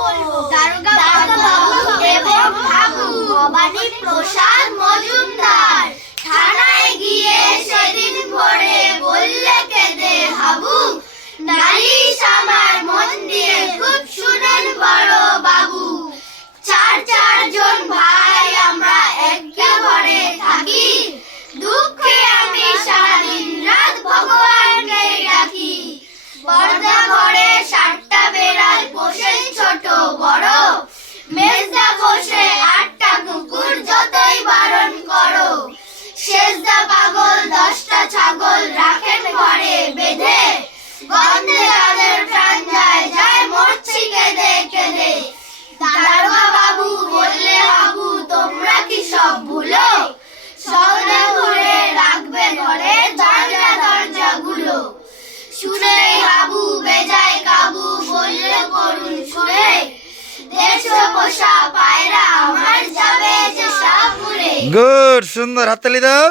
বলবো দারোগা বাবু এবং হাবু ভবানী প্রসাদ মজুমদার থানায় গিয়ে সেদিন ভোরে বললে কেঁদে হাবু নালিশ আমার মন দিয়ে খুব শুনেন বড় বাবু চারজন ভাই আমরা একে ঘরে থাকি দুঃখে আমি সারাদিন রাত ভগবানকে ডাকি বড়দা ঘরে 7টা বেড়াল পোষে ছোট বড় মেজদা পোষে 8টা কুকুর যতই বারণ করো শেষদা পাগল 10টা ছাগল রাখেন ঘরে বেঁধে গন্ধে তাদের প্রাণ যায় মরছি কেঁদে কেঁদে দারোগা বাবু বললে হাবু তোমরা কি সব ভুলো শহরে ঘুরে রাখবে ঘরে দরজাগুলো শুনে হাবু বেজায় কাবু বললে করুন সুরে দেশ পোষা পায়রা আমার যাবে যে সাপুরে গুড সুন্দর হাততালি দাও।